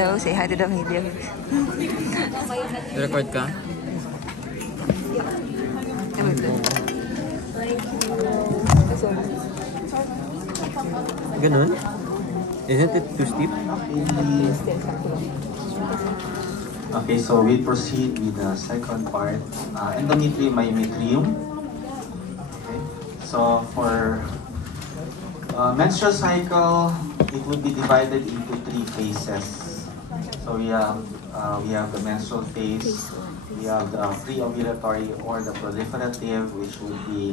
Hello, say hi to the media. Record ka? Ganun? Isn't it too steep? Okay, so we proceed with the second part, endometrium, myometrium. Okay, so for menstrual cycle, it would be divided into 3 phases. So we have the menstrual phase, we have the pre-ovulatory or the proliferative, which would be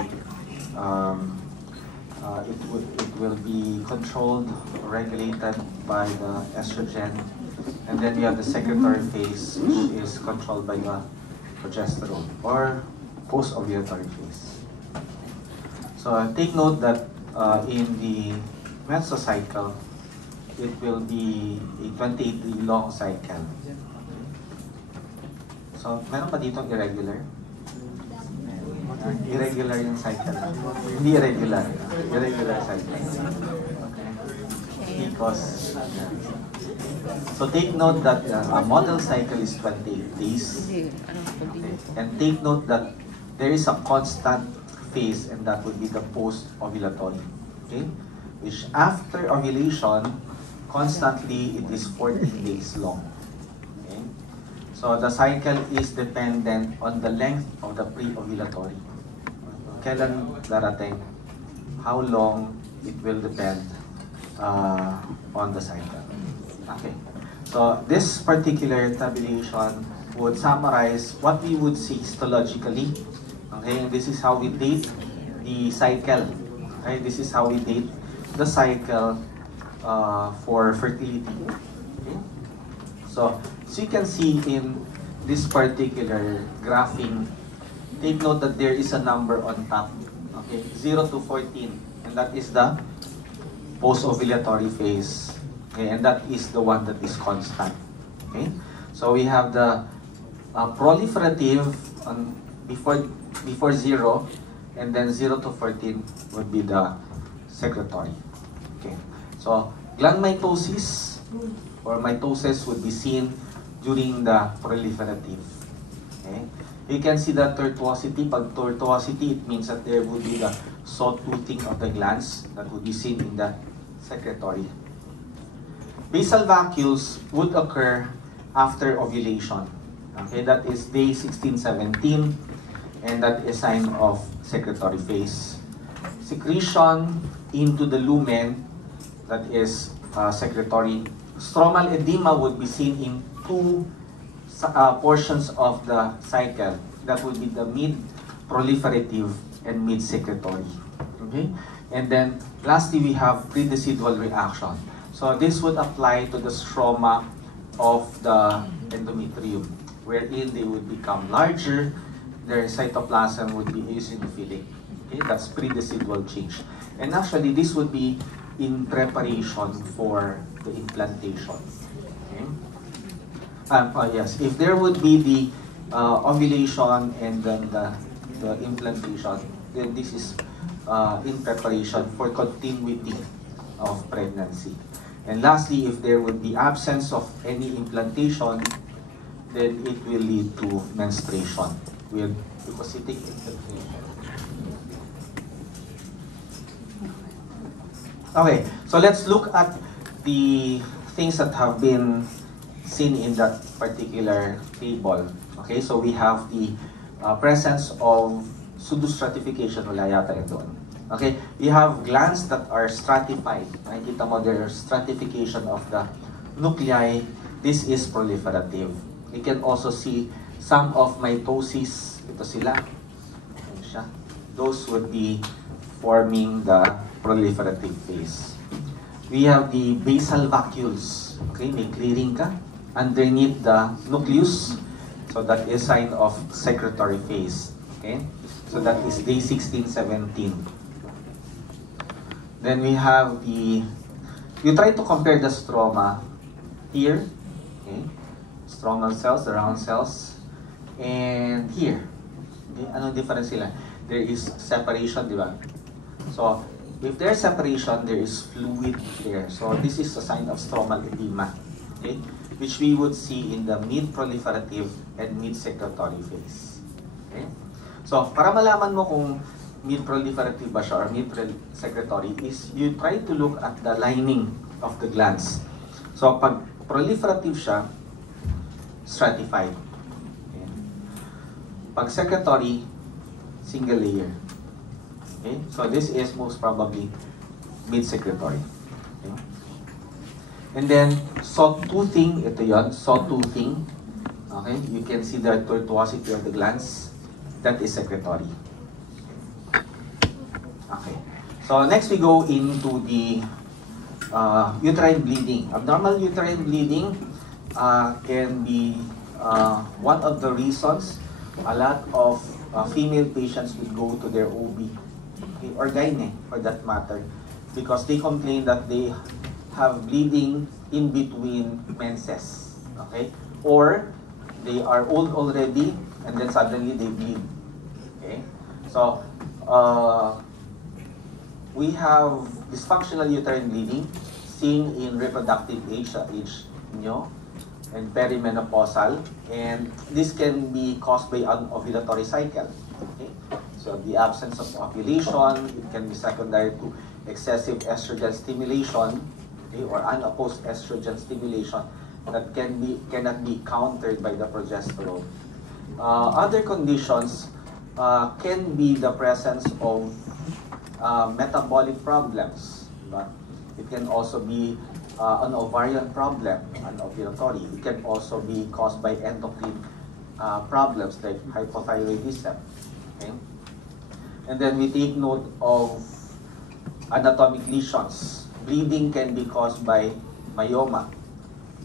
it will be controlled, regulated by the estrogen, and then we have the secretory phase, which is controlled by the progesterone or post-ovulatory phase. So take note that in the menstrual cycle, it will be a 28-day long cycle. So meron pa ditong irregular? Irregular yung cycle. Hindi irregular. Irregular cycle. Okay. Because, so take note that a model cycle is 28 days. Okay. And take note that there is a constant phase, and that would be the post-ovulatory. Okay? Which after ovulation, constantly it is 14 days long. Okay? So the cycle is dependent on the length of the pre-ovulatory. Kailan darating? How long? It will depend on the cycle. Okay. So this particular tabulation would summarize what we would see histologically. Okay, and this is how we date the cycle. Okay, this is how we date the cycle for fertility. Okay. So as you can see in this particular graphing, take note that there is a number on top. Okay, 0 to 14, and that is the post-ovulatory phase. Okay, and that is the one that is constant. Okay, so we have the proliferative before 0, and then 0 to 14 would be the secretory. Okay, so gland mitosis or mitosis would be seen during the proliferative. Okay, you can see the tortuosity. Pag tortuosity, it means that there would be the sawtoothing of the glands that would be seen in the secretory. Basal vacuoles would occur after ovulation. Okay, that is day 16, 17, and that is sign of secretory phase. Secretion into the lumen, that is secretory. Stromal edema would be seen in 2 portions of the cycle. That would be the mid-proliferative and mid-secretory. Okay, and then lastly we have predecidual reaction. So this would apply to the stroma of the endometrium, wherein they would become larger, their cytoplasm would be eosinophilic. Okay, that's predecidual change. And actually, this would be in preparation for the implantation. Okay? Yes, if there would be the ovulation and then the implantation, then this is in preparation for continuity of pregnancy. And lastly, if there would be absence of any implantation, then it will lead to menstruation with leukocytic infiltration. Okay, so let's look at the things that have been seen in that particular table. Okay, so we have the presence of pseudostratification, wala yata ito. Okay, we have glands that are stratified. Nakikita mo, there is stratification of the nuclei. This is proliferative. You can also see some of mitosis. Ito sila. Ayan siya. Those would be forming the proliferative phase. We have the basal vacuoles. Okay, may clearing ka underneath the nucleus. So that is sign of secretory phase. Okay, so that is day 16, 17. Then we have you try to compare the stroma here, okay? Stromal cells, the round cells, and here. Okay? Anong difference sila? There is separation, di ba? So, if there's separation, there is fluid there. So, this is a sign of stromal edema. okay, which we would see in the mid-proliferative and mid-secretory phase. Okay? So, para malaman mo kung mid-proliferative ba siya or mid-secretory is you try to look at the lining of the glands. So, pag proliferative siya, stratified. Okay? Pag secretory, single layer. Okay? So, this is most probably mid-secretory. Okay? And then, sawtoothing, ito yon, sawtoothing. Okay? You can see the tortuosity of the glands. That is secretory. Okay. So, next we go into the uterine bleeding. Abnormal uterine bleeding can be one of the reasons a lot of female patients will go to their OB, okay, or gyne for that matter, because they complain that they have bleeding in between menses, okay, or they are old already and then suddenly they bleed. Okay, so we have dysfunctional uterine bleeding seen in reproductive age, age nyo, and perimenopausal, and this can be caused by an ovulatory cycle. Okay? So the absence of ovulation, it can be secondary to excessive estrogen stimulation, okay, or unopposed estrogen stimulation that cannot be countered by the progesterone. Other conditions can be the presence of metabolic problems. Diba? It can also be an ovarian problem, an ovulatory. It can also be caused by endocrine problems like hypothyroidism. Okay? And then we take note of anatomic lesions. Bleeding can be caused by myoma,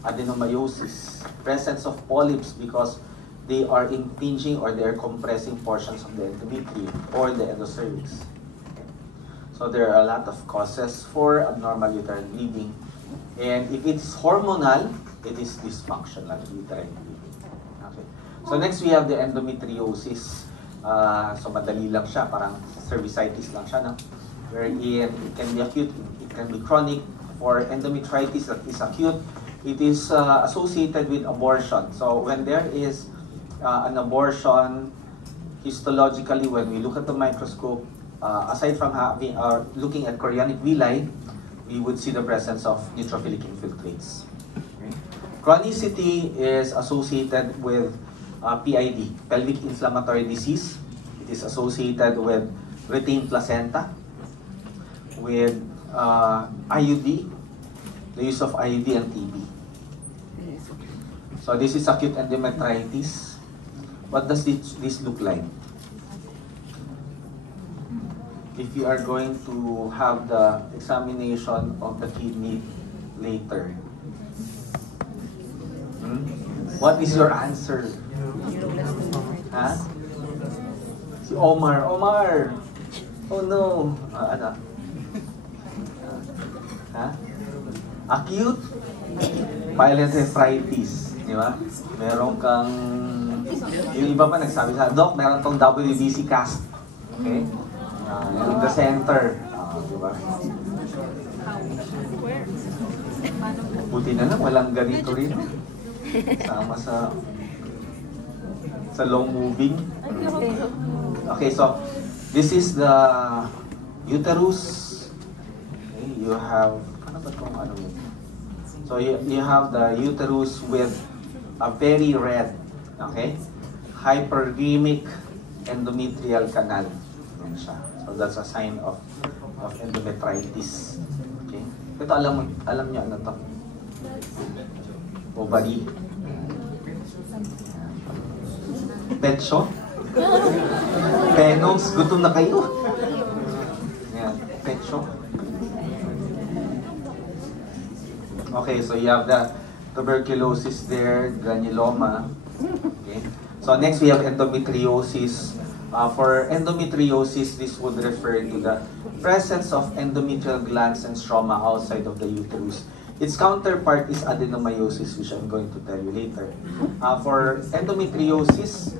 adenomyosis, presence of polyps because they are impinging or they are compressing portions of the endometrium or the endocervix. Okay? So there are a lot of causes for abnormal uterine bleeding. And if it's hormonal, it is dysfunctional uterine bleeding. Okay. So next we have the endometriosis. So madali lang siya, parang cervicitis lang siya, no? Wherein it can be acute, it can be chronic. For endometritis that is acute, it is associated with abortion. So when there is an abortion, histologically, when we look at the microscope, aside from having looking at chorionic villi, we would see the presence of neutrophilic infiltrates. Okay. Chronicity is associated with PID, pelvic inflammatory disease. It is associated with retained placenta, with IUD, the use of IUD and TB. So this is acute endometritis. What does this look like? If you are going to have the examination of the kidney later, what is your answer? Ha? Si Omar. Omar! Oh no! Ano? Ha? Acute pyelonephritis. Di ba? Meron kang... Yung iba pa nagsabi sa Doc, meron tong WBC cast. Okay? In the center. Diba? Buti na lang, walang ganito rin. Sama sa long moving. Okay, so this is the uterus. Okay, you have, ano ba itong ano yun? So you have the uterus with a very red, okay, hyperemic endometrial canal. Yan siya. So that's a sign of endometritis. Okay? Ito alam niyo ano to? Ovary. Petso. Penos. Gutom na kayo. Yan. Petso. Okay, so you have the tuberculosis there, granuloma. Okay. So next we have endometriosis. For endometriosis, this would refer to the presence of endometrial glands and stroma outside of the uterus. Its counterpart is adenomyosis, which I'm going to tell you later. For endometriosis,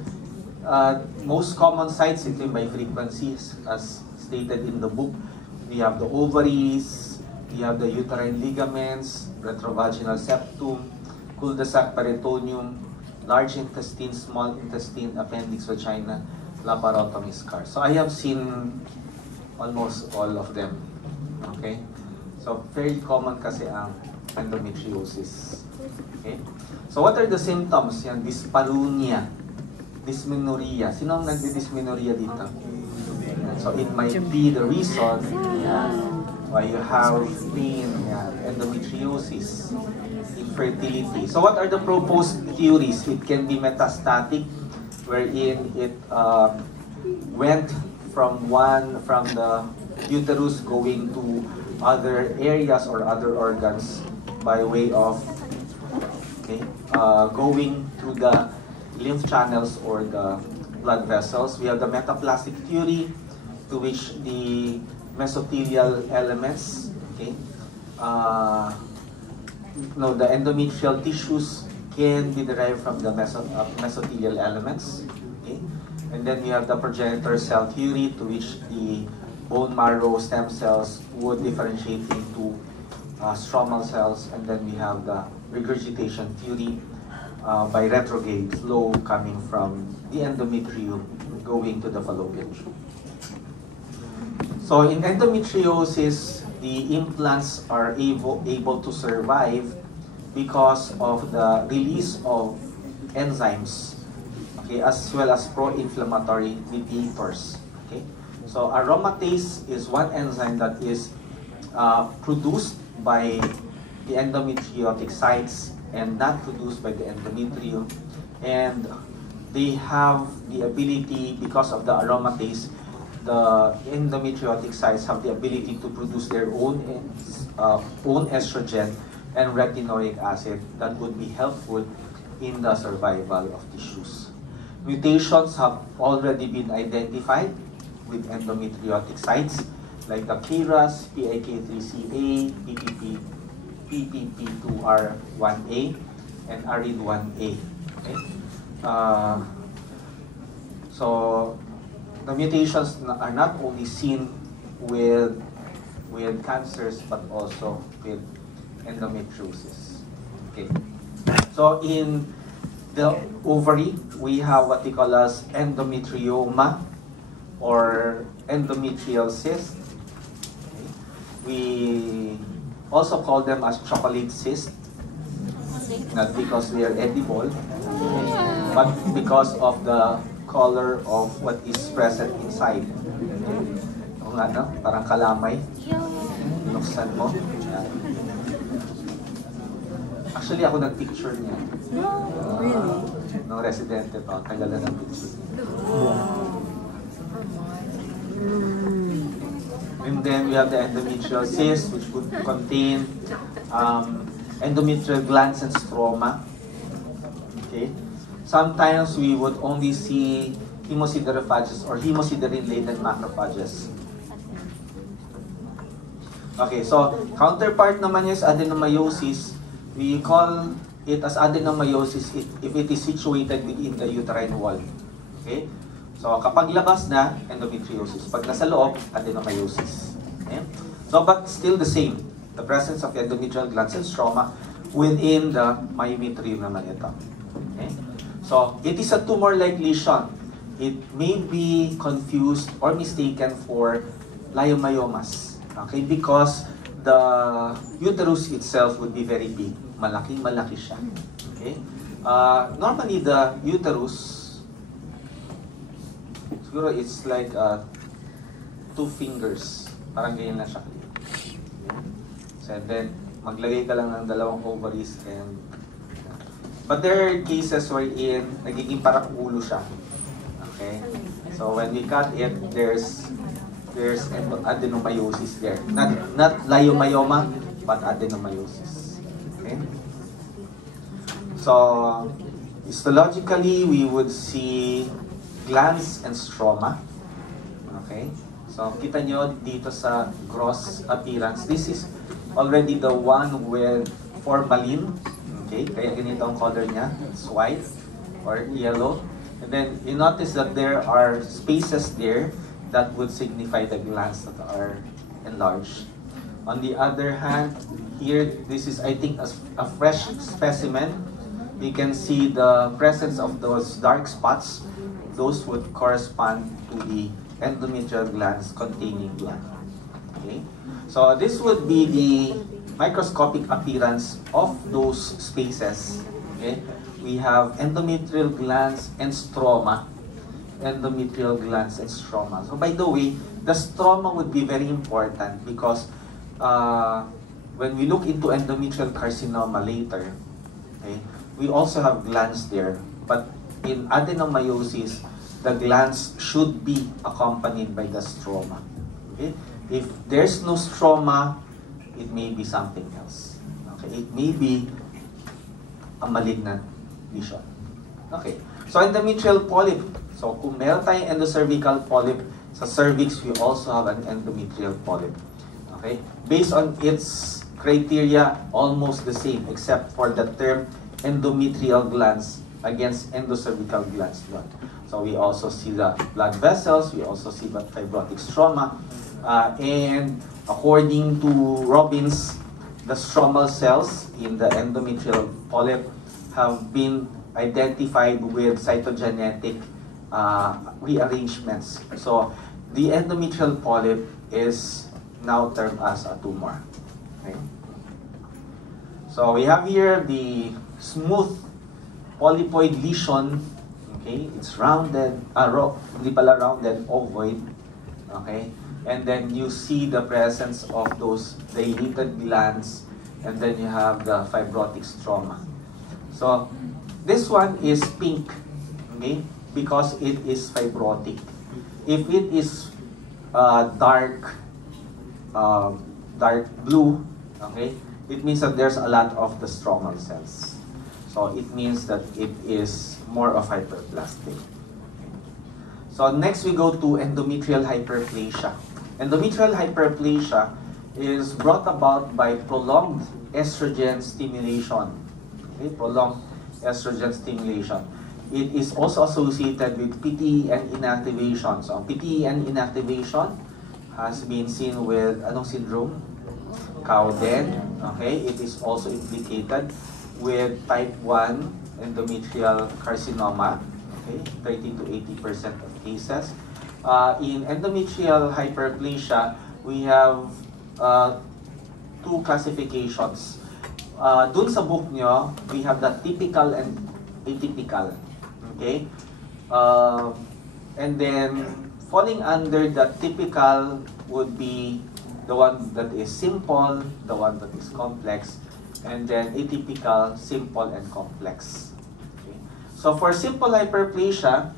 most common sites, ito by frequencies, as stated in the book. We have the ovaries, we have the uterine ligaments, retrovaginal septum, cul-de-sac, peritoneum, large intestine, small intestine, appendix, vagina, laparotomy scar. So I have seen almost all of them. Okay? So very common kasi ang endometriosis. Okay? So what are the symptoms? Yan, dyspareunia, dysmenorrhea. Sino ang nagdi-dysmenorrhea dito? So it might be the reason why you have pain, endometriosis, infertility. So what are the proposed theories? It can be metastatic, wherein it went from the uterus going to other areas or other organs by way of going through the lymph channels or the blood vessels. We have the metaplastic theory, to which the mesothelial elements, the endometrial tissues can be derived from the mesothelial elements. Okay? And then we have the progenitor cell theory, to which the bone marrow stem cells would differentiate into stromal cells. And then we have the regurgitation theory by retrograde flow coming from the endometrium going to the fallopian tube. So in endometriosis, the implants are able to survive because of the release of enzymes, as well as pro-inflammatory mediators. So aromatase is one enzyme that is produced by the endometriotic sites and not produced by the endometrium, and they have the ability, because of the aromatase, the endometriotic sites have the ability to produce their own estrogen and retinoic acid that would be helpful in the survival of tissues. Mutations have already been identified with endometriotic sites, like the KRAS, PIK3CA, PPP2R1A, and ARID1A. So the mutations are not only seen with cancers, but also with endometriosis. So in the ovary, we have what we call as endometrioma or endometrial cyst. We also call them as chocolate cyst, not because they are edible, but because of the color of what is present inside. Parang kalamay. Nuksan mo. Actually, ako nag-picture niya. Nung residente to, tagalan ng picture. And then we have the endometrial cyst, which would contain endometrial glands and stroma. Sometimes we would only see hemosiderophages or hemosiderin-laden macrophages. So counterpart naman is adenomyosis. We call it as adenomyosis if it is situated within the uterine wall. So kapag labas na, endometriosis. Pag nasa loob, adenomyosis. So but still the same. The presence of endometrial glands and stroma within the myometrium naman ito. So it is a tumor-like lesion. It may be confused or mistaken for leiomyomas. Because the uterus itself would be very big. Malaki siya. Normally the uterus, siguro it's like 2 fingers. Parang ganyan lang siya. So then, maglagay ka lang ng 2 ovaries and but there are cases wherein nagiging parang ulo siya. So when we cut it, there's adenomyosis there. Not leiomyoma, but adenomyosis. So histologically, we would see glands and stroma. So kita nyo dito sa gross appearance. This is already the one with formalin. Kaya ganito ang color niya. It's white or yellow. And then you notice that there are spaces there that would signify the glands that are enlarged. On the other hand, here, this is, I think, a fresh specimen. you can see the presence of those dark spots. Those would correspond to the endometrial glands containing blood. Okay? So this would be the microscopic appearance of those spaces. Okay? We have endometrial glands and stroma. Endometrial glands and stroma. So by the way, the stroma would be very important because when we look into endometrial carcinoma later, okay, we also have glands there. But in adenomyosis, the glands should be accompanied by the stroma. Okay? If there's no stroma, it may be something else. Okay? It may be a malignant lesion. Okay. So endometrial polyp. So kung meron tayong endocervical polyp, sa cervix we also have an endometrial polyp. Okay? Based on its criteria, almost the same except for the term endometrial glands against endocervical glands blood. So we also see the blood vessels, we also see the fibrotic stroma, and according to Robbins, the stromal cells in the endometrial polyp have been identified with cytogenetic rearrangements. So the endometrial polyp is now termed as a tumor. Okay? So we have here the smooth polypoid lesion. Okay, it's rounded, hindi pala rounded, ovoid. Okay, and then you see the presence of those dilated glands, and then you have the fibrotic stroma. So this one is pink, okay, because it is fibrotic. If it is dark blue, okay, it means that there's a lot of the stromal cells. So it means that it is more of hyperplastic. So next we go to endometrial hyperplasia. Endometrial hyperplasia is brought about by prolonged estrogen stimulation. Okay, prolonged estrogen stimulation. It is also associated with PTEN inactivation. So PTEN inactivation has been seen with anong syndrome? Cowden. Okay, it is also implicated with type 1 endometrial carcinoma, okay, 30 to 80% of cases. In endometrial hyperplasia, we have two classifications. Dun sa book nyo, we have the typical and atypical. Okay? And then, falling under the typical would be the one that is simple, the one that is complex, and then atypical, simple, and complex. Okay. So for simple hyperplasia,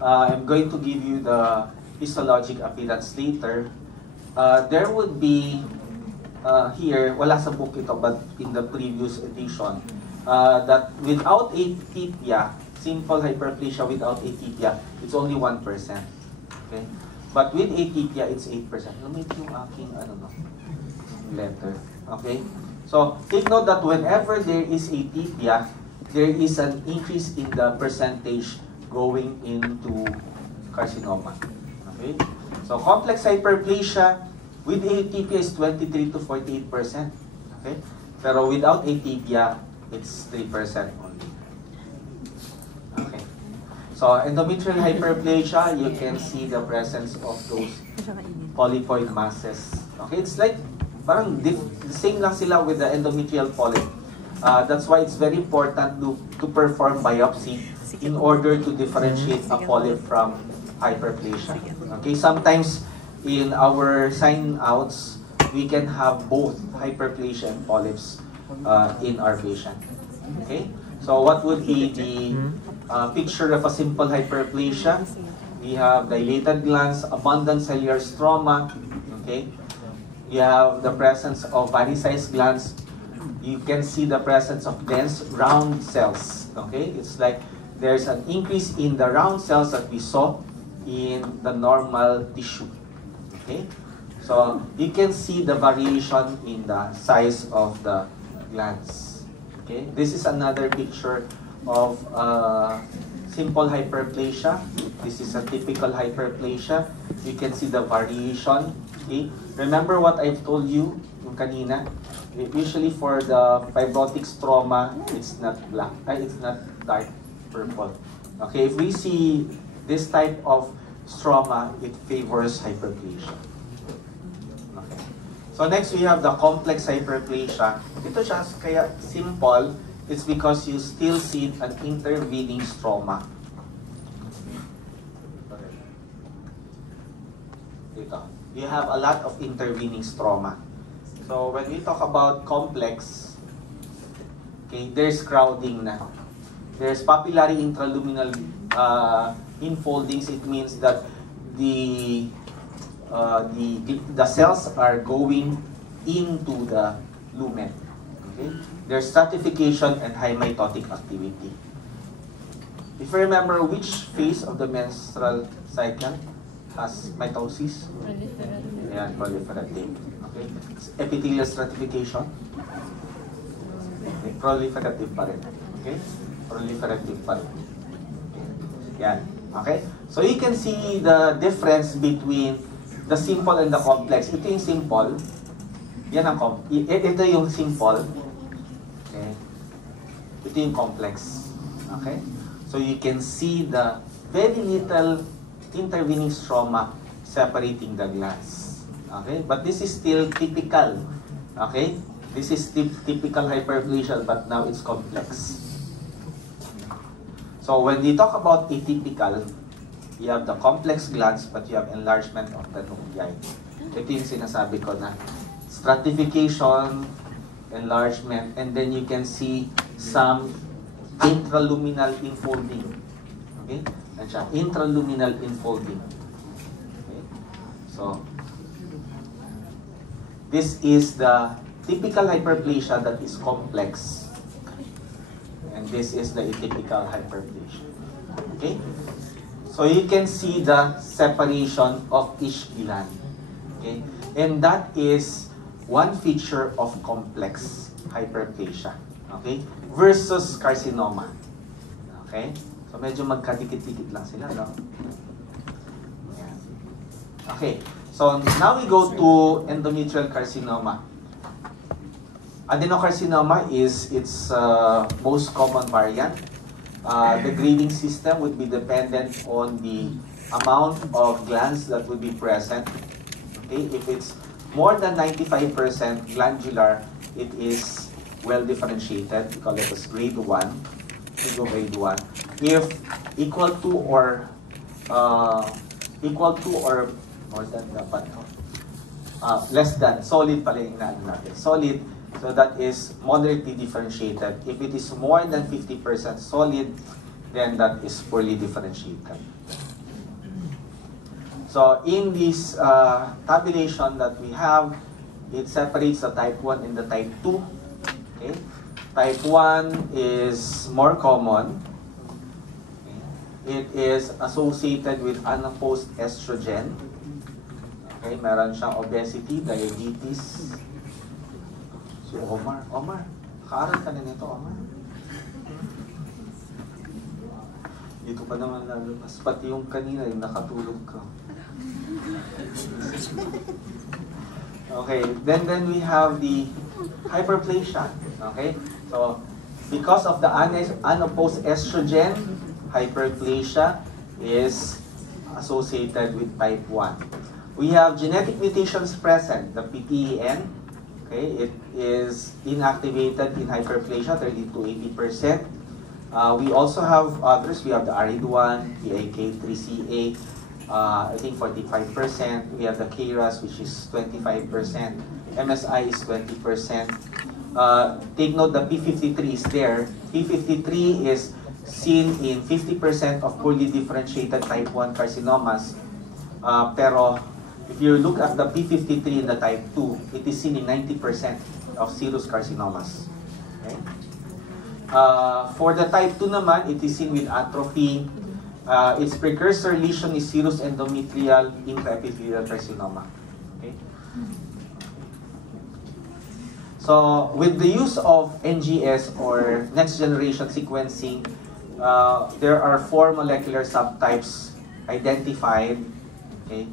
I'm going to give you the histologic appearance later. There would be here, wala sa book ito, but in the previous edition, that without atypia, simple hyperplasia without atypia, it's only 1%. Okay? But with atypia, it's 8%. Lumit yung aking letter. Okay? So, take note that whenever there is atypia, there is an increase in the percentage going into carcinoma. Okay? So, complex hyperplasia with atypia is 23 to 48%. Okay? Pero without atypia, it's 3% only. Okay. So, endometrial hyperplasia, you can see the presence of those polypoid masses. Okay? It's like parang same lang sila with the endometrial polyp. That's why it's very important to perform biopsy in order to differentiate a polyp from hyperplasia. Okay, sometimes in our sign outs, we can have both hyperplasia and polyps in our patient. Okay, so what would be the picture of a simple hyperplasia? We have dilated glands, abundant cellular stroma. Okay. You have the presence of varicose glands. You can see the presence of dense round cells. Okay, it's like there's an increase in the round cells that we saw in the normal tissue. Okay, so you can see the variation in the size of the glands. Okay, this is another picture of simple hyperplasia. This is a typical hyperplasia. You can see the variation. Okay? Remember what I've told you? kanina. Usually for the fibrotic stroma, it's not black, it's not dark purple. Okay, if we see this type of stroma, it favors hyperplasia. Okay. So next we have the complex hyperplasia. Ito siya kaya simple, it's because you still see an intervening stroma. Dito. You have a lot of intervening stroma. So when we talk about complex, okay, there's crowding na. There's papillary intraluminal infoldings. It means that the cells are going into the lumen. Okay? There's stratification and high mitotic activity. If you remember, which phase of the menstrual cycle has mitosis? Proliferative. Ayan, proliferative. Okay? Epithelial stratification? Okay. Proliferative pa rin. Okay? Proliferative pa rin. Yan. Okay? So you can see the difference between the simple and the complex. Ito yung simple. Yan ang ito yung simple. Okay? Ito yung complex. Okay? So you can see the very little intervening stroma separating the glands. Okay? But this is still typical. Okay? This is typical hyperplasia, but now it's complex. So when we talk about atypical, you have the complex glands, but you have enlargement of the nuclei. Ito yung sinasabi ko na stratification, enlargement, and then you can see some intraluminal infolding. Okay? Yan siya, intraluminal infolding. Okay? So, this is the typical hyperplasia that is complex. And this is the atypical hyperplasia. Okay? So you can see the separation of each gland. Okay? And that is one feature of complex hyperplasia. Okay? Versus carcinoma. Okay? So medyo magkadikit-dikit lang sila, no? Okay. So now we go to endometrial carcinoma. Adenocarcinoma is its most common variant. The grading system would be dependent on the amount of glands that would be present. Okay? If it's more than 95% glandular, it is well differentiated. We call it as grade 1. We go grade 1. If equal to or more than dapat, less than, solid pala yung inaano natin. Solid, so that is moderately differentiated. If it is more than 50% solid, then that is poorly differentiated. So in this tabulation that we have, it separates the type 1 and the type 2. Okay? Type 1 is more common. Okay? It is associated with unopposed estrogen. Okay? Meron siyang obesity, diabetes. Si Omar, kaaral ka na nito, Omar. Dito pa naman lalabas. Pati yung kanina, yung nakatulog ka. Okay, then we have the hyperplasia. Okay, so because of the unopposed estrogen, hyperplasia is associated with type 1. We have genetic mutations present, the PTEN. Okay, it is inactivated in hyperplasia, 30 to 80%. We also have others. We have the ARID1, PIK3CA, I think 45%. We have the KRAS, which is 25%. MSI is 20%. Take note the P53 is there. P53 is seen in 50% of poorly differentiated type 1 carcinomas. Pero if you look at the P53 in the type 2, it is seen in 90% of serous carcinomas. Okay? For the type 2 naman, it is seen with atrophy. Its precursor lesion is serous endometrial intraepithelial carcinoma. Okay? So, with the use of NGS or next generation sequencing, there are 4 molecular subtypes identified. Okay?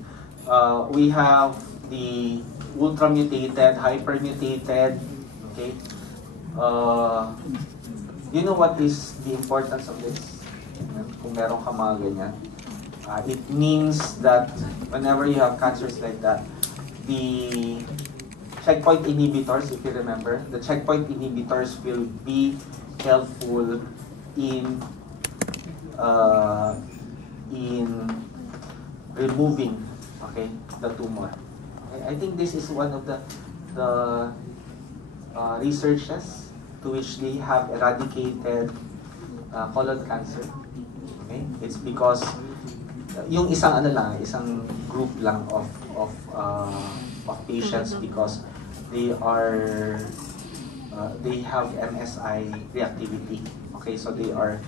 We have the ultra-mutated, hyper-mutated, okay? You know what is the importance of this? Kung meron ka mga ganyan. It means that whenever you have cancers like that, the checkpoint inhibitors, if you remember, the checkpoint inhibitors will be helpful in removing, okay, the tumor. I think this is one of the researches to which they have eradicated colon cancer. Okay, it's because yung isang isang group lang of patients, because they have MSI reactivity. Okay, so they are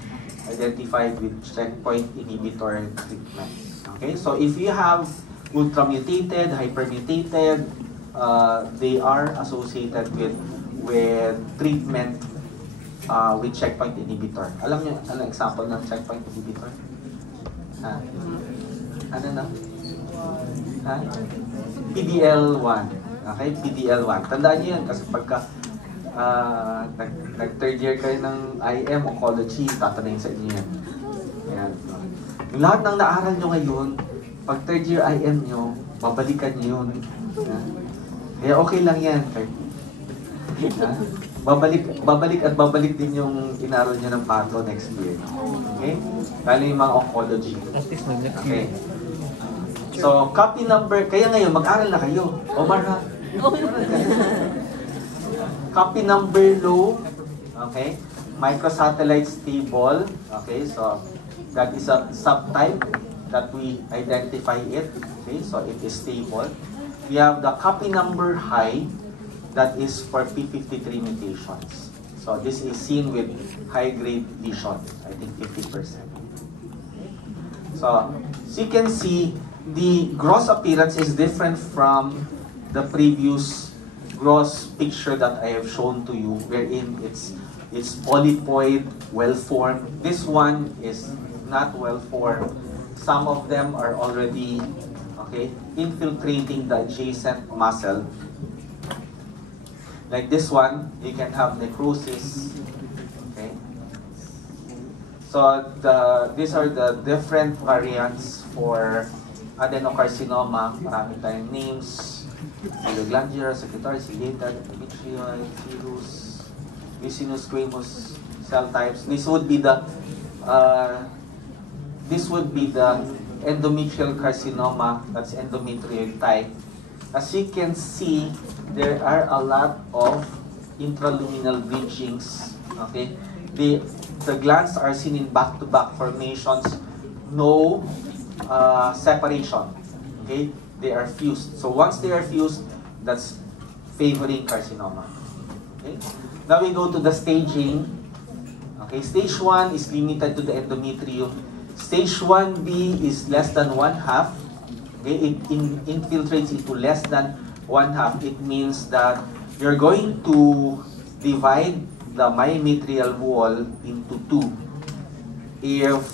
identified with checkpoint inhibitor treatment. Okay, so if you have ultra-mutated, hyper-mutated, they are associated with treatment with checkpoint inhibitor. Alam niyo ano example ng checkpoint inhibitor? Ano na? PDL1. Okay, PDL1. Tandaan niyo yan kasi pagka nag-third year kayo ng IM oncology, tatanungin sa inyo yan. Yan. Yung lahat ng naaral nyo ngayon, pag third year IM nyo, babalikan nyo yun. Yan. Kaya okay lang yan. Babalik din yung inaral nyo ng patho next year. Okay? Lalo yung mga oncology. Okay. So, copy number, kaya ngayon, mag-aral na kayo. Omar ha? Copy number low, okay? Microsatellite stable, okay? So, that is a subtype that we identify it, okay? So, it is stable. We have the copy number high, that is for P53 mutations. So, this is seen with high-grade lesion, I think 50%. So you can see the gross appearance is different from the previous gross picture that I have shown to you, wherein it's polypoid, well-formed. This one is not well-formed. Some of them are already, okay, infiltrating the adjacent muscle. Like this one, you can have necrosis. Okay. So these are the different variants for adenocarcinoma. Marami tayong names. Glandular, secretory, ciliated, endometrioid, serous, mucinous squamous cell types. This would be the endometrial carcinoma. That's endometrioid type. As you can see, there are a lot of intraluminal bridgings. Okay, the glands are seen in back-to-back formations, no separation. Okay, they are fused. So once they are fused, that's favoring carcinoma. Okay, now we go to the staging. Okay, stage 1 is limited to the endometrium. Stage 1B is less than 1/2. Okay, it infiltrates into less than 1/2. It means that you're going to divide the myometrial wall into two. If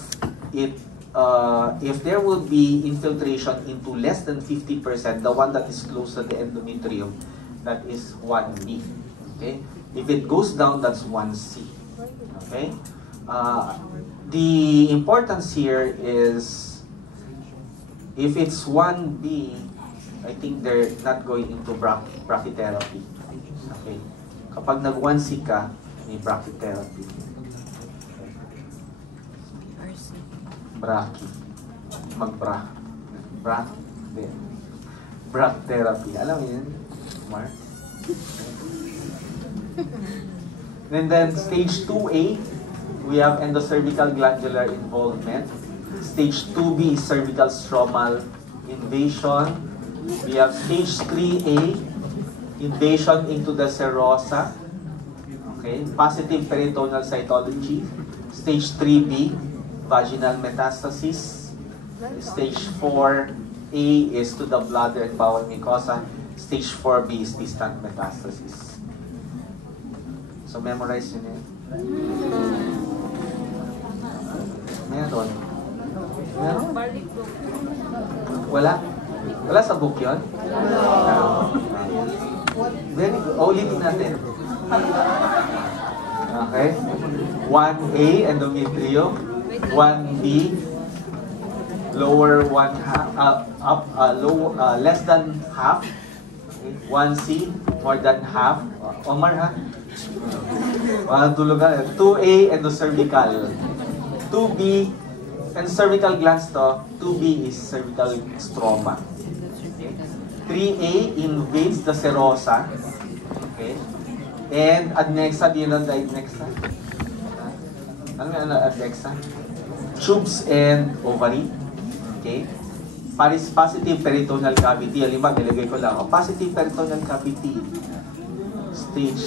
there will be infiltration into less than 50%, the one that is close to the endometrium, that is 1B. Okay, if it goes down, that's 1C. Okay, the importance here is, if it's 1B, I think they're not going into brachytherapy. Okay. Kapag nag-1C ka, may brachytherapy. Brachy. Mag-bra. Brachytherapy. Alam mo yun, Mark? And then stage 2A, we have endocervical glandular involvement. Stage 2B is cervical stromal invasion. We have stage 3A, invasion into the serosa. Okay, positive peritoneal cytology. Stage 3B, vaginal metastasis. Stage 4A is to the bladder and bowel mucosa. Stage 4B is distant metastasis. So memorize yun eh. Meron. Meron? Wala? Wala sa book yun? Very good. Ulitin natin. Okay. 1A, endometrium. 1B, lower one half, less than half. Okay. 1C, more than half. Omar, ha? Walang tulugan. 2A, endocervical. 2B, endocervical glands to. 2B is cervical stroma. Okay. 3A invades the serosa. Okay. And adnexa, do you know the adnexa? Ano yung adnexa? Tubes and ovary. Okay. Positive peritoneal cavity. Halimbawa, nilagay ko lang. Positive peritoneal cavity. Stage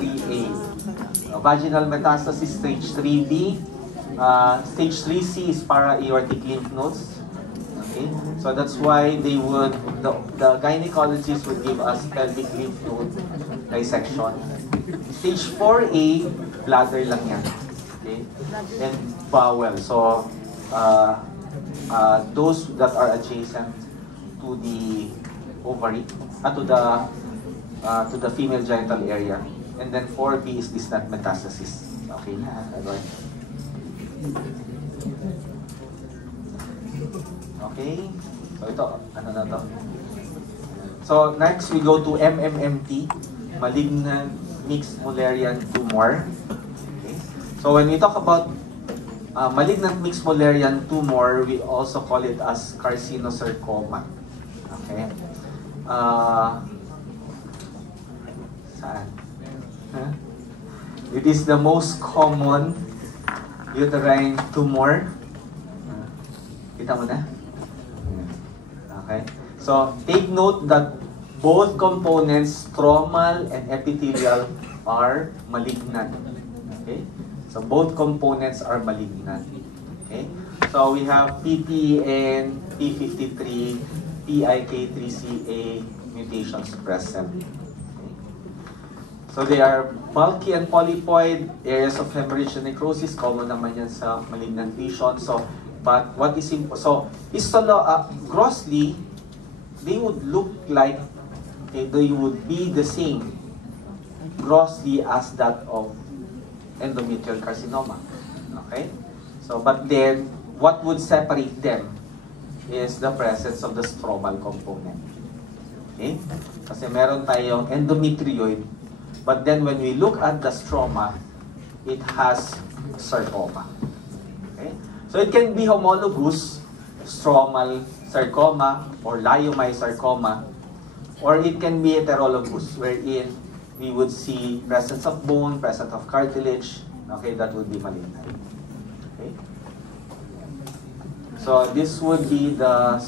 3A. Vaginal metastasis, stage 3B. Stage 3C is para-aortic lymph nodes. Okay. So that's why they would, the gynecologist would give us pelvic lymph node dissection. Stage 4A, bladder lang yan. Okay. And bowel. So, those that are adjacent to the ovary, to the female genital area. And then 4B is distant metastasis. Okay na, right? Okay. So ito, ano na to? So next we go to MMMT, malignant mixed Mullerian tumor. Okay. So when we talk about malignant mixed Mullerian tumor, we also call it as carcinosarcoma. Okay. Saan? Huh? It is the most common uterine tumor. Kita mo na? Okay. So, take note that both components, stromal and epithelial, are malignant. Okay? So, both components are malignant. Okay? So, we have PTEN, P53, PIK3CA mutations present. Okay? So, they are bulky and polypoid, areas of hemorrhage and necrosis, common naman yan sa malignant lesion. So, but what is grossly, they would look like, okay, they would be the same grossly as that of endometrial carcinoma. Okay? So, but then, what would separate them is the presence of the stromal component. Okay? Kasi meron tayong endometrioid, but then when we look at the stroma, it has sarcoma. Okay? So it can be homologous stromal sarcoma or leiomyosarcoma, or it can be heterologous, wherein we would see presence of bone, presence of cartilage. Okay, that would be malignant. Okay. So this would be the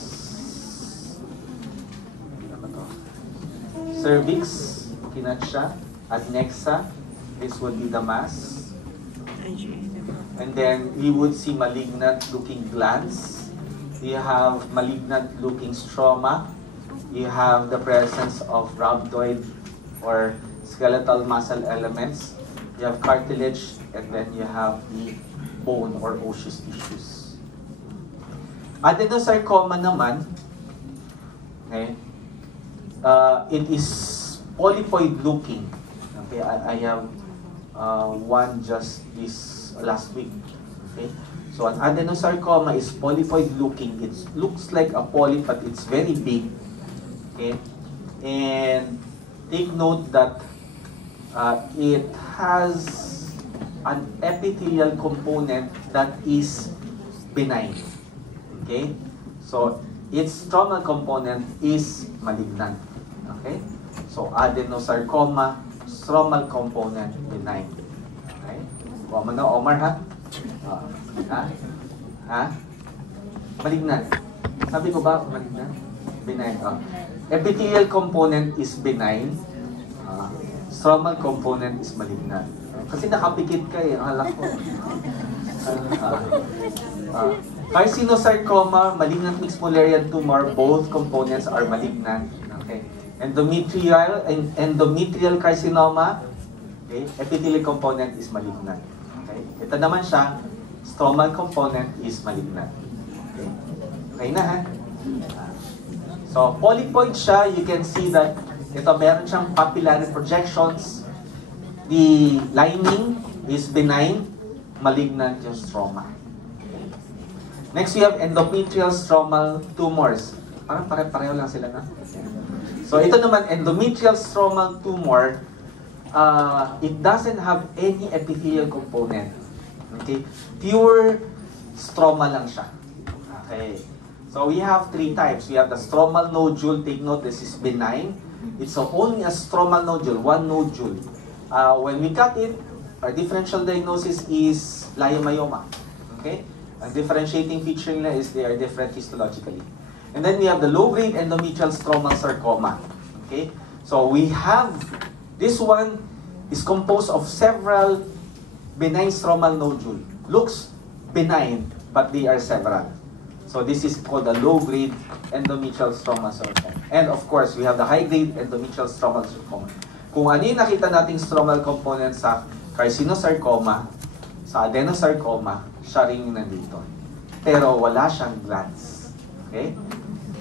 cervix, kinatsa, adnexa. This would be the mass. And then we would see malignant looking glands. You have malignant looking stroma. You have the presence of rhabdoid or skeletal muscle elements. You have cartilage, and then you have the bone or osseous tissues. Adenosarcoma naman, okay, it is polypoid looking. Okay, I have one just this last week. Okay, so an adenosarcoma is polypoid looking. It looks like a polyp, but it's very big. Okay, and take note that it has an epithelial component that is benign. Okay, so its stromal component is malignant. Okay, so adenosarcoma, stromal component benign. Okay, Omar na, Omar, ha? Ha? Malignant. Sabi ko ba malignant? Benign. Epithelial component is benign. Stromal component is malignant. Kasi nakapikit ka eh, ang halak ko. Carcinosarcoma, malignant mixed Mullerian tumor, both components are malignant. Okay. Endometrial carcinoma, okay, epithelial component is malignant. Okay. Ito naman siya, stromal component is malignant. Okay. Okay na, ha? So, polypoid siya. You can see that ito meron siyang papillary projections. The lining is benign, malignant yung stroma. Next, we have endometrial stromal tumors. Parang pare-pareho lang sila na. So, ito naman, endometrial stromal tumor, it doesn't have any epithelial component. Okay? Pure stroma lang siya. Okay. So, we have three types. We have the stromal nodule. Take note, this is benign. It's only a stromal nodule, one nodule. When we cut it, our differential diagnosis is leiomyoma. Okay? Ang differentiating feature nila is they are different histologically. And then we have the low-grade endometrial stromal sarcoma. Okay? So we have, this one is composed of several benign stromal nodule. Looks benign, but they are several. So this is called the low-grade endometrial stromal sarcoma. And of course, we have the high-grade endometrial stromal sarcoma. Kung ano yung nakita nating stromal component sa carcinosarcoma, sa adenosarcoma, siya rin yung nandito. Pero wala siyang glands. Okay?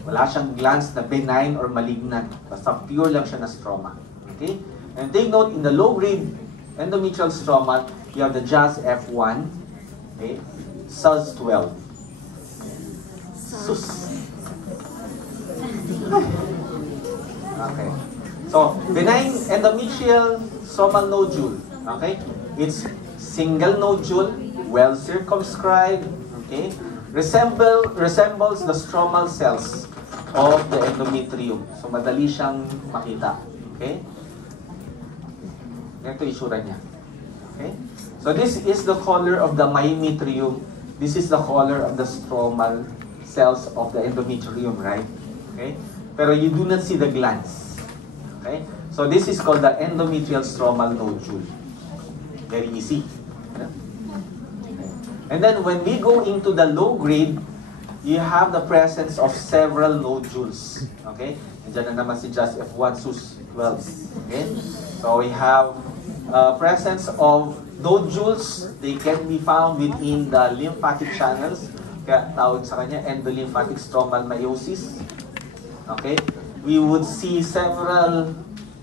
Wala siyang glands na benign or malignant. Basta pure lang siya na stroma. Okay? And take note, in the low-grade endometrial stroma, you have the JAS F1, okay? SUS12. Sus. Okay. So, benign endometrial stromal nodule. Okay? It's single nodule, well circumscribed. Okay? Resembles the stromal cells of the endometrium. So, madali siyang makita. Okay? Ito itsura niya. Okay? So, this is the color of the myometrium. This is the color of the stromal cells of the endometrium, right? Okay? Pero you do not see the glands. Okay? So this is called the endometrial stromal nodule. Very easy. Okay? And then when we go into the low grade, you have the presence of several nodules. Okay? Nandiyan na naman si JAS F1 SUS12. Okay? So we have presence of nodules. They can be found within the lymphatic channels. Kaya tawag sa kanya endolymphatic stromal meiosis. Okay? We would see several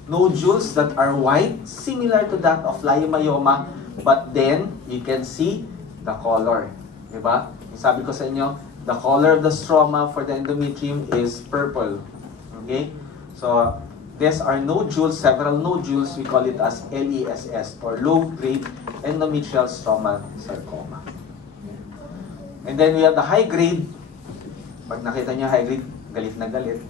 nodules that are white, similar to that of leiomyoma, but then you can see the color. Diba? Sabi ko sa inyo, the color of the stroma for the endometrium is purple. Okay? So, these are nodules, several nodules. We call it as LESS or low-grade endometrial stromal sarcoma. And then we have the high grade. Pag nakita niyo high grade, galit na galit.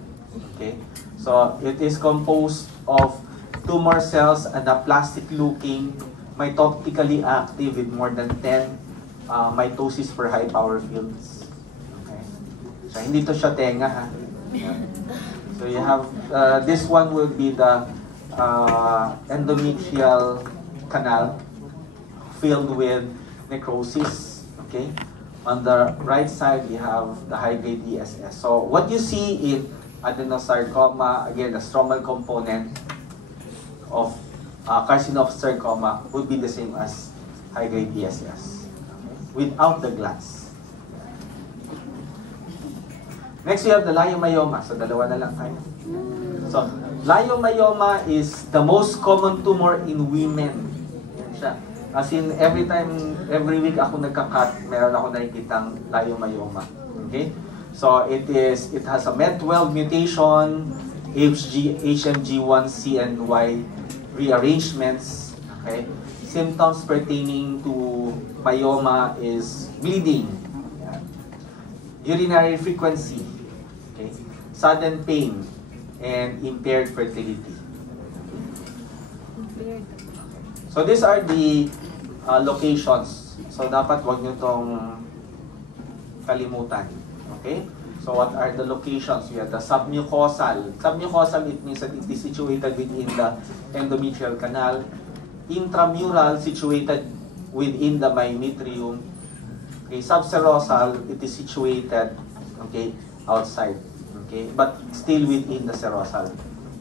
Okay? So, it is composed of tumor cells and a plastic-looking, mitotically active with more than 10 mitosis per high power fields. Okay? So, hindi to siya tenga, ha? So, you have, this one will be the endometrial canal filled with necrosis. Okay? On the right side, you have the high-grade ESS. So what you see in adenosarcoma, again, the stromal component of carcinosarcoma would be the same as high-grade ESS, without the glands. Next, we have the leiomyoma. So dalawa na lang tayo. So leiomyoma is the most common tumor in women. Yan siya. As in, every week ako nagka-cut, meron ako nakikitang leiomyoma. Okay? So, it has a MET12 mutation, HMG1C and Y rearrangements. Okay? Symptoms pertaining to myoma is bleeding, urinary frequency, okay? Sudden pain, and impaired fertility. So these are the locations. So dapat wag nyo tong kalimutan. Okay? So what are the locations? We have the submucosal. Submucosal, it means that it is situated within the endometrial canal. Intramural, situated within the myometrium. Okay, subserosal, it is situated, okay, outside. Okay, but still within the serosal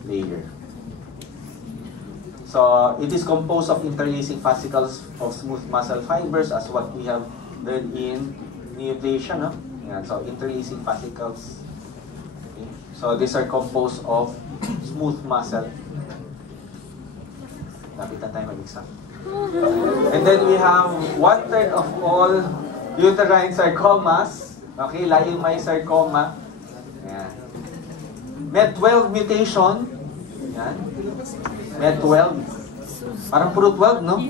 layer. So, it is composed of interlacing fascicles of smooth muscle fibers as what we have learned in neoplasia, no? Yan, so, interlacing fascicles So these are composed of smooth muscle. Lapit na tayo mag-exam. And then we have 1/3 of all uterine sarcomas. Okay, leiomyosarcoma. Ayan. MED12 mutation. Ayan. MED12. Parang puro 12, no?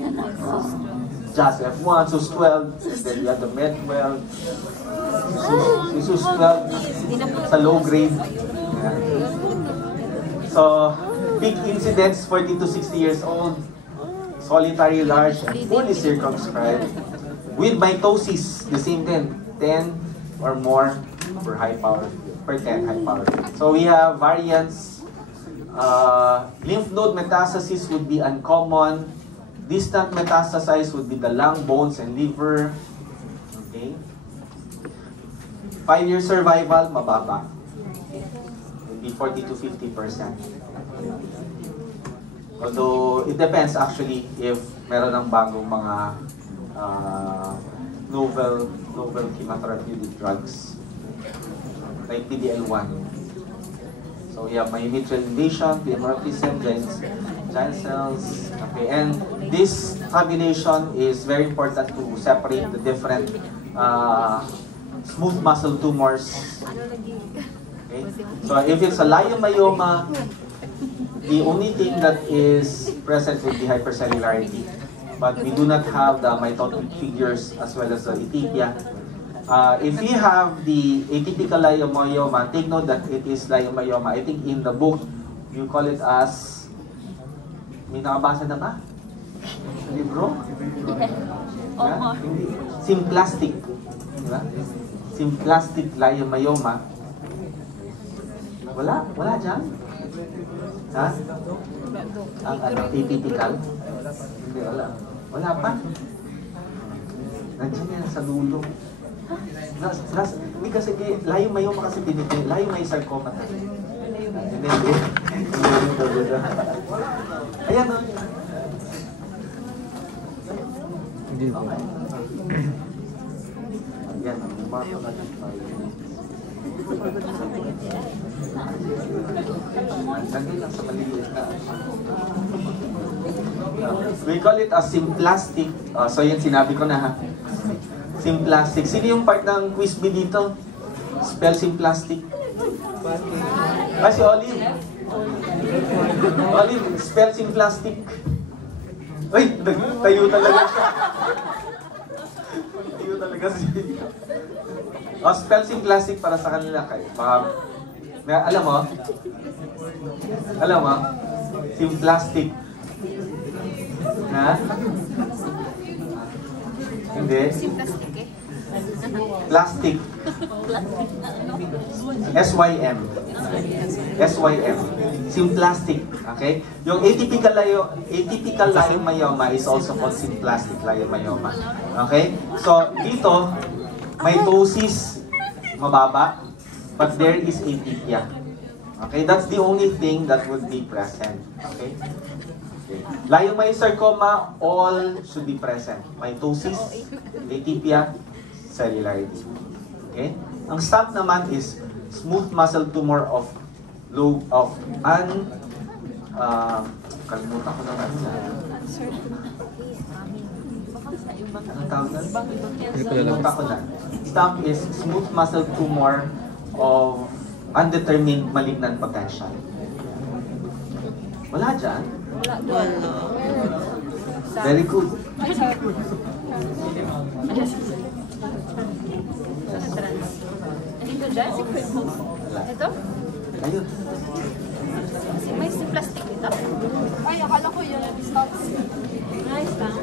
Just F1, SUS12, then you have the MED12. Si SUS12 sa low grade. Ayan. So, peak incidence 40 to 60 years old, solitary, large, and fully circumscribed. With mitosis, the same din, 10 or more per 10 high power. So we have variants. Lymph node metastasis would be uncommon. Distant metastasize would be the lung, bones, and liver. Okay. 5-year survival, mababa. Would be 40 to 50%. Although, it depends actually if meron ng bagong mga novel chemotherapeutic drugs like PDL1. So we have myometrial invasion, pleomorphism, giant cells. Okay, and this combination is very important to separate the different smooth muscle tumors. Okay, so if it's a leiomyoma, the only thing that is present would be hypercellularity, but we do not have the mitotic figures as well as the atypia. If we have the atypical leiomyoma, take note that it is leiomyoma. I think in the book, you call it as, may nakabasa na ba? Sa libro? Yeah? Simplastic. Diba? Simplastic leiomyoma. Wala dyan? Ha? Ang atypical? Hindi, wala pa. Nandiyan yan sa dulo. Hindi kasi, leiomyoma kasi tinitin, leiomyosarcoma. Ayan o. Okay. Ayan o. We call it a simplastic. So yan, sinabi ko na ha. Simplastic. Sino yung part ng quiz B dito? Spell simplastic. Si Olive. Olive, spell simplastic. Uy, tayo talaga siya. Tayo talaga siya. Spell simplastic para sa kanila kayo. Alam mo? Simplastic. Ha? Hindi? Simplastic eh. Plastic. SYM. SYM. Simplastic. Okay? Yung atypical leiomyoma is also called simplastic leiomyoma. Okay? So, dito, mitosis, mababa, but there is atypia. Okay? That's the only thing that would be present. Okay? Leiomyosarcoma, all should be present. Mitosis, atypia, cellularity. Okay? Ang stump naman is smooth muscle tumor of kalimutan ko naman na. Anong tawag na? Kalimutan ko na. Stump is smooth muscle tumor of undetermined malignant potential. Wala dyan? Wala. Very good. Dito dyan? Ito? Ayun. May plastic dito? Ay, akala ko yun. Stop. Nice lang.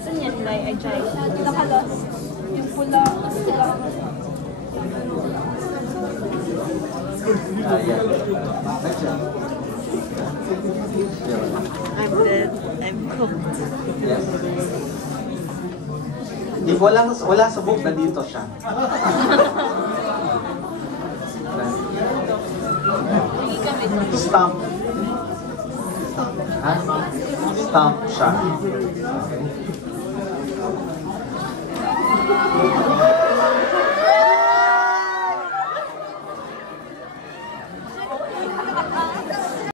Saan yan? Ay, Jai? Nakalas. Yung pula. Ayan. Nandiyan. I'm dead. I'm cooked. Yes. If wala sa book, nandito siya. Stump. Ha? Stump siya. Okay. Thank you.